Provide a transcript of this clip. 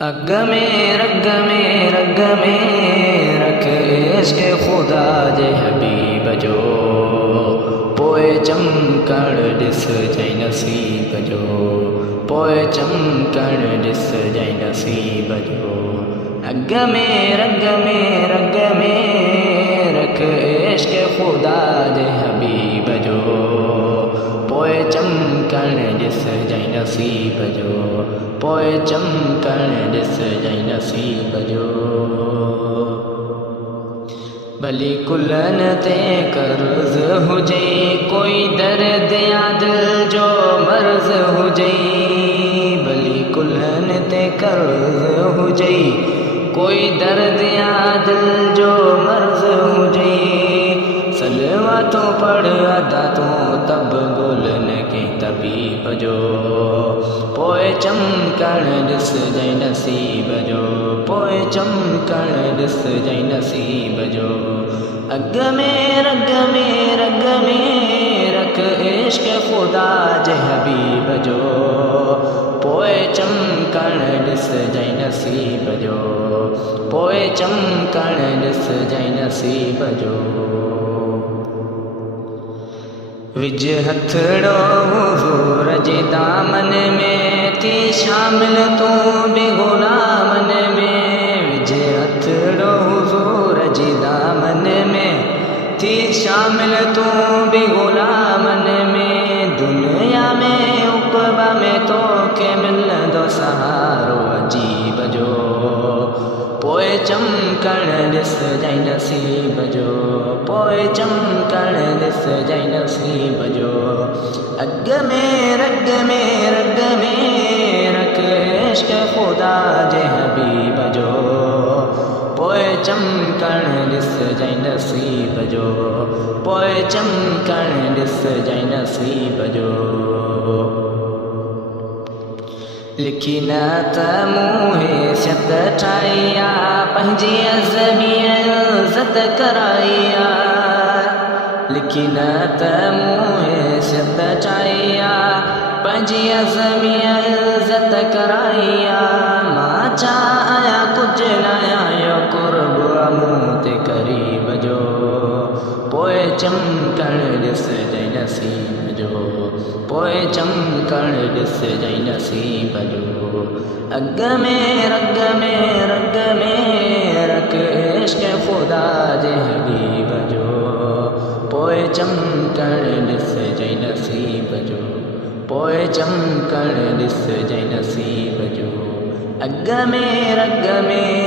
अग में रग में रग में रख इश्क खुदा जे हबीब जो पोए चमकण ॾिस जै नसीब जो पोए चमकण ॾिस जै नसीब जो अग में रग में रख इश्क खुदा जे हबीब जो पोए चमकण ॾिस जै नसीब जो पोए चमकण ॾिस जै नसीब जो भली कुलन ते कर्ज़ हुजे कोई दर्द या दिल जो मर्ज़ हुजे भली कुलन ते कर्ज़ हुजे कोई दर्द या दिल जो मर्ज़ हुजे सलवा तो पढ़ अदा तो तब गोलन के तबीब जो पोए चमकण ॾिस जै नसीब जो पोए चमकण ॾिस जै नसीब जो अग में रग में रख इश्क खुदा जे हबीब जो पोए चमकण ॾिस जै नसीब जो पोए चमकण ॾिस जै नसीब जो विझ हथड़ो हुज़ूर जे दामन में थी शामिल तूं बि ग़ुलामन में विझ हथड़ो हुज़ूर जे दामन में थी शामिल तूं बि ग़ुलामन में दुनिया में उक़बा में तोखे मिलंदो सहारो अजीब जो पोए चमकण ॾिस जै नसीब जो पोए चमकण ॾिस जै नसीब जो अग में रग में रख इश्क खुदा जे हबीब जो पोए चमकण ॾिस जै नसीब जो पोए चमकण ॾिस जै नसीब जो लिखी न त मूं हैसियत ठाही आहे पंहिंजी अज़मी इज़त कराई आहे लिखी न त मूं हैसियत ठाही आहे पंहिंजी अज़मी इज़त कराई आहे मां छा आहियां कुझु न आहियो क़ुर्ब मूं ते क़रीब जो पोए चमकण ॾिस जै नसीब जो पोए चमकण ॾिस जै नसीब जो अग में रग में रख इश्क खुदा जे हबीब जो पोए चमकण ॾिस जै नसीब जो पोए चमकण ॾिस जै नसीब जो अग में रग में